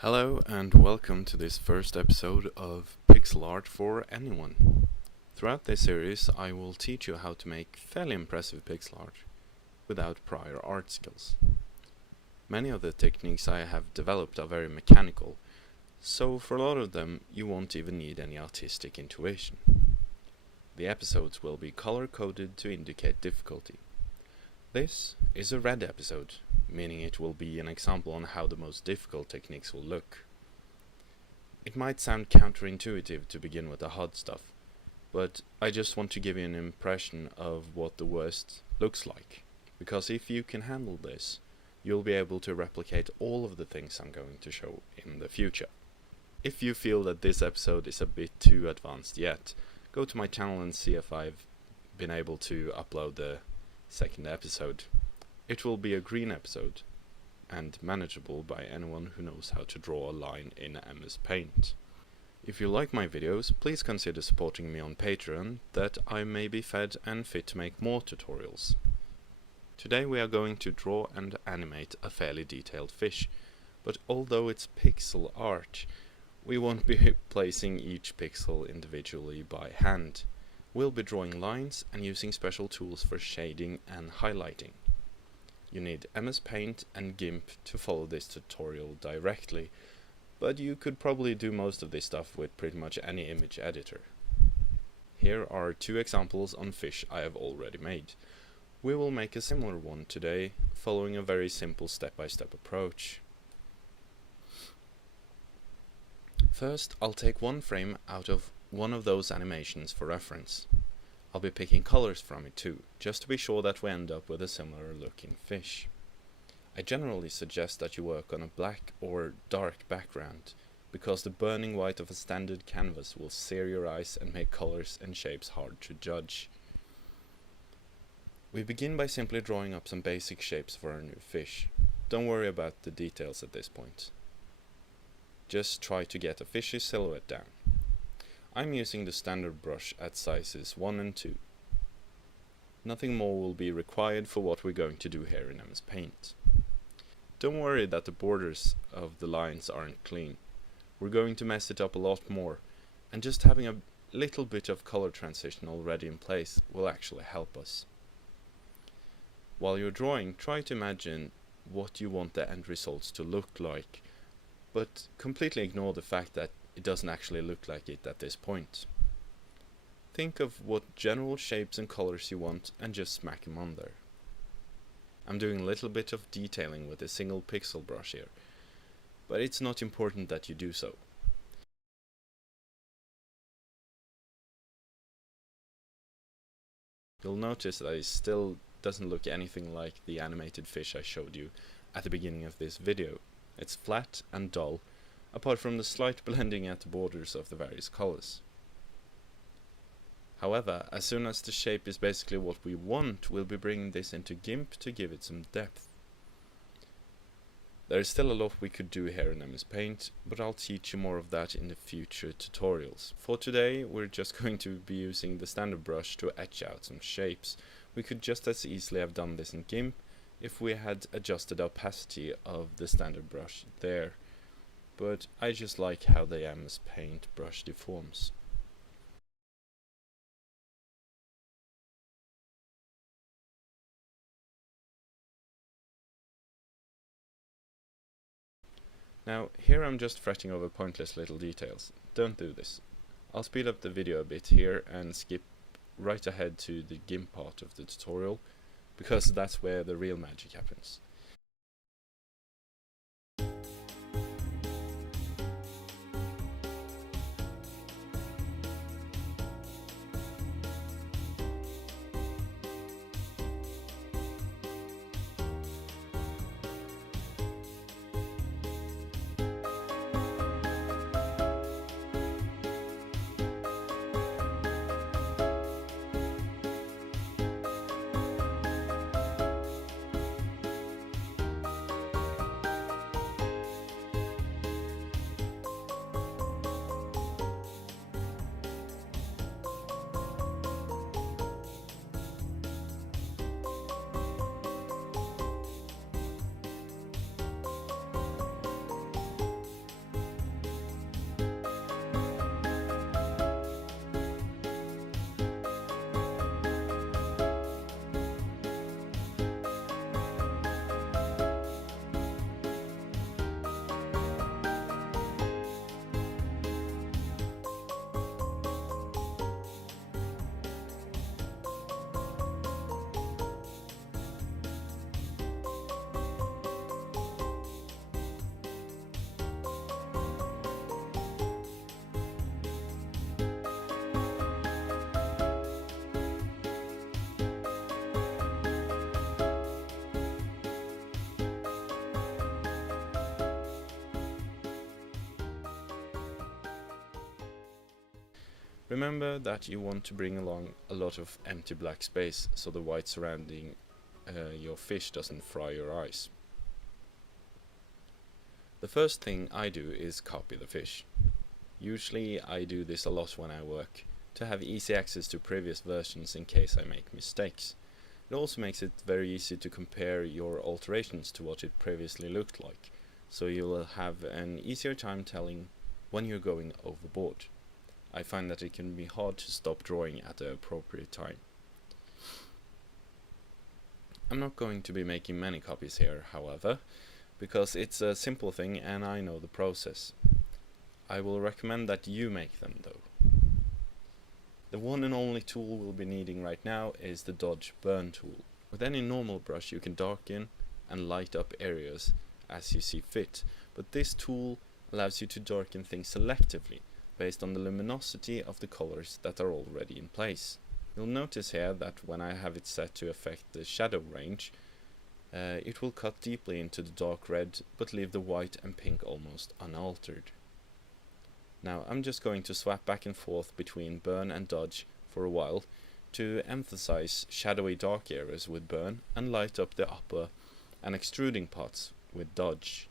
Hello and welcome to this first episode of PIXELART for anyone. Throughout this series I will teach you how to make fairly impressive pixel art without prior art skills. Many of the techniques I have developed are very mechanical, so for a lot of them you won't even need any artistic intuition. The episodes will be color-coded to indicate difficulty. This is a red episode, meaning it will be an example on how the most difficult techniques will look. It might sound counterintuitive to begin with the hard stuff, but I just want to give you an impression of what the worst looks like, because if you can handle this, you'll be able to replicate all of the things I'm going to show in the future. If you feel that this episode is a bit too advanced yet, go to my channel and see if I've been able to upload the second episode. It will be a green episode and manageable by anyone who knows how to draw a line in MS Paint. If you like my videos, please consider supporting me on Patreon, that I may be fed and fit to make more tutorials. Today we are going to draw and animate a fairly detailed fish, but although it's pixel art, we won't be placing each pixel individually by hand. We'll be drawing lines and using special tools for shading and highlighting. You need MS Paint and GIMP to follow this tutorial directly, but you could probably do most of this stuff with pretty much any image editor. Here are two examples on fish I have already made. We will make a similar one today, following a very simple step-by-step approach. First, I'll take one frame out of one of those animations for reference. I'll be picking colors from it too, just to be sure that we end up with a similar looking fish. I generally suggest that you work on a black or dark background, because the burning white of a standard canvas will sear your eyes and make colors and shapes hard to judge. We begin by simply drawing up some basic shapes for our new fish. Don't worry about the details at this point. Just try to get a fishy silhouette down. I'm using the standard brush at sizes 1 and 2. Nothing more will be required for what we're going to do here in MS Paint. Don't worry that the borders of the lines aren't clean. We're going to mess it up a lot more, and just having a little bit of color transition already in place will actually help us. While you're drawing, try to imagine what you want the end results to look like, but completely ignore the fact that it doesn't actually look like it at this point. Think of what general shapes and colors you want and just smack them on there. I'm doing a little bit of detailing with a single pixel brush here, but it's not important that you do so. You'll notice that it still doesn't look anything like the animated fish I showed you at the beginning of this video. It's flat and dull, apart from the slight blending at the borders of the various colors. However, as soon as the shape is basically what we want, we'll be bringing this into GIMP to give it some depth. There is still a lot we could do here in MS Paint, but I'll teach you more of that in the future tutorials. For today, we're just going to be using the standard brush to etch out some shapes. We could just as easily have done this in GIMP if we had adjusted the opacity of the standard brush there, but I just like how the MS Paint brush deforms. Now, here I'm just fretting over pointless little details. Don't do this. I'll speed up the video a bit here and skip right ahead to the GIMP part of the tutorial, because that's where the real magic happens. Remember that you want to bring along a lot of empty black space so the white surrounding your fish doesn't fry your eyes. The first thing I do is copy the fish. Usually I do this a lot when I work, to have easy access to previous versions in case I make mistakes. It also makes it very easy to compare your alterations to what it previously looked like, so you will have an easier time telling when you're going overboard. I find that it can be hard to stop drawing at the appropriate time. I'm not going to be making many copies here, however, because it's a simple thing and I know the process. I will recommend that you make them though. The one and only tool we'll be needing right now is the Dodge Burn tool. With any normal brush you can darken and light up areas as you see fit, but this tool allows you to darken things selectively based on the luminosity of the colors that are already in place. You'll notice here that when I have it set to affect the shadow range, it will cut deeply into the dark red but leave the white and pink almost unaltered. Now I'm just going to swap back and forth between Burn and Dodge for a while to emphasize shadowy dark areas with Burn and light up the upper and extruding parts with Dodge.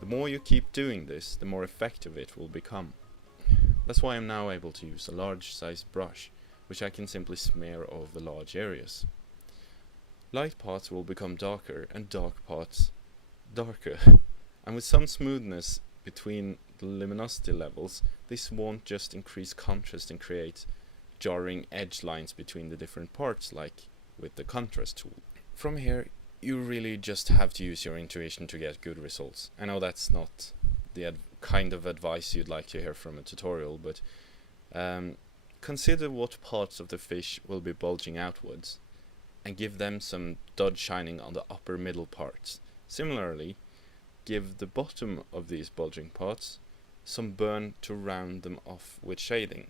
The more you keep doing this, the more effective it will become. That's why I'm now able to use a large sized brush, which I can simply smear over large areas. Light parts will become darker and dark parts darker, and with some smoothness between the luminosity levels, this won't just increase contrast and create jarring edge lines between the different parts like with the contrast tool. From here, you really just have to use your intuition to get good results. I know that's not the kind of advice you'd like to hear from a tutorial, but consider what parts of the fish will be bulging outwards and give them some dodge shining on the upper middle parts. Similarly, give the bottom of these bulging parts some burn to round them off with shading.